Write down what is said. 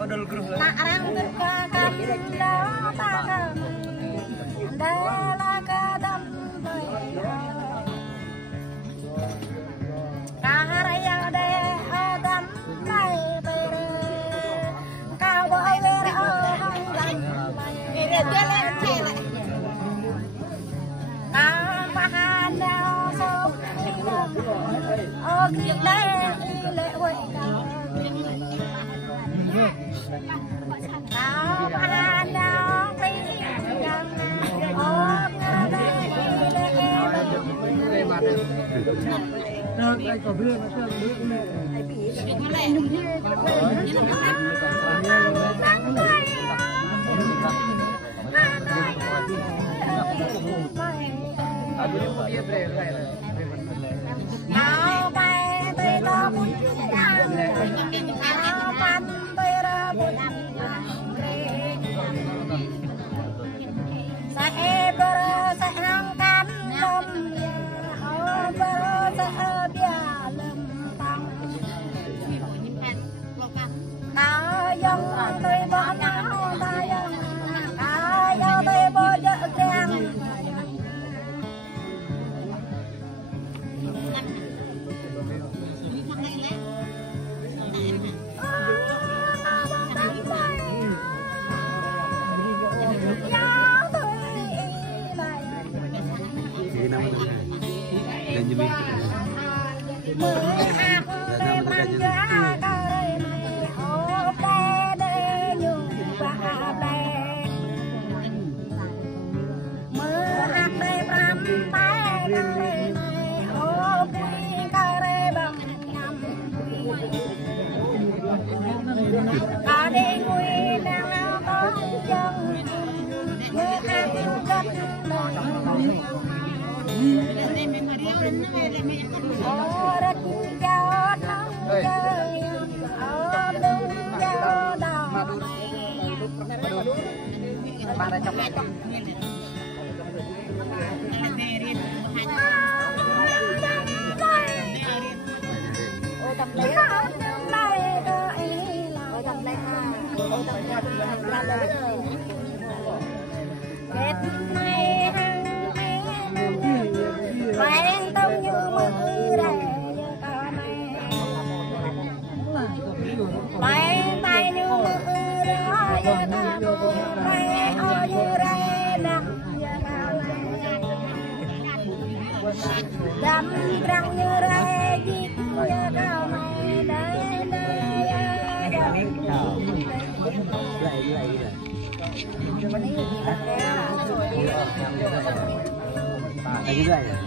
Padahal grup lah. Nak rang terkakan lo takkan Dela kadam Kaharaya de adam lai bere Kau boleh berorang dan ini jalan jalan Kau bahan dah sok Oh kita ile wei Kau bahan dah yang oh Đây có bia nó cho nước này. Kau bay bay lo bún kau pan bay ra bún saya berseangkan lom bersebialam tang kau yang tôi bỏ nhau bayang kau yang tôi bỏ dở keng Đâm răng như rây chiếc như cao mày đây đây